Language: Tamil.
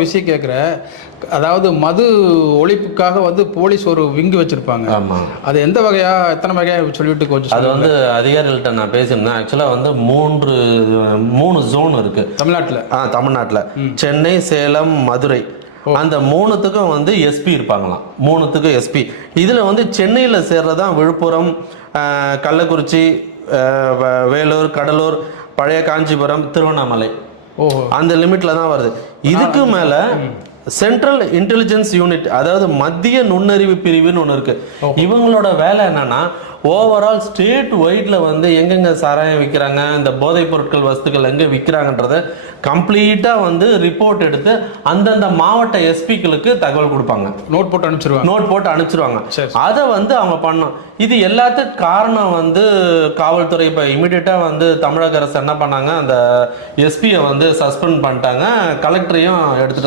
விஷயம் கேட்குற, அதாவது மது ஒழிப்புக்காக வந்து போலீஸ் ஒரு விங்கு வச்சிருப்பாங்க. ஆமா. அது எந்த வகையா, எத்தனை வகையா சொல்லிட்டு கொஞ்சம் அது சொல்லுங்க. வந்து அதிகாரிகள்ட்ட நான் பேசியிருந்தேன். ஆக்சுவலா வந்து மூணு ஜோன் இருக்கு தமிழ்நாட்டுல. தமிழ்நாட்டுல சென்னை, சேலம், மதுரை. அந்த மூணுத்துக்கும் வந்து எஸ்பி இருப்பாங்களாம். மூணுத்துக்கும் எஸ்பி. இதுல வந்து சென்னையில சேர்றதான் விழுப்புரம், கள்ளக்குறிச்சி, வேலூர், கடலூர், பழைய காஞ்சிபுரம், திருவண்ணாமலை. அந்த லிமிட்ல தான் வருது. இதுக்கு மேல சென்ட்ரல் இன்டெலிஜென்ஸ் யூனிட், அதாவது மத்திய நுண்ணறிவு பிரிவுன்னு ஒன்று இருக்கு. இவங்களோட வேலை என்னன்னா, ஓவரால் ஸ்டேட் வைட்ல வந்து எங்கெங்க சாராயம் விற்கிறாங்க, இந்த போதைப் பொருட்கள் வஸ்துக்கள் எங்க விற்கிறாங்கன்றத கம்ப்ளீட்டா வந்து ரிப்போர்ட் எடுத்து அந்தந்த மாவட்ட எஸ்பிக்களுக்கு தகவல் கொடுப்பாங்க. நோட் போட்டு அனுப்பிச்சிருவாங்க. அதை வந்து அவங்க பண்ணோம். இது எல்லாத்துக்கும் காரணம் வந்து காவல்துறை இப்ப இமிடியேட்டா வந்து தமிழக அரசு என்ன பண்ணாங்க, அந்த எஸ்பியை வந்து சஸ்பெண்ட் பண்ணிட்டாங்க, கலெக்டரையும் எடுத்துட்டாங்க.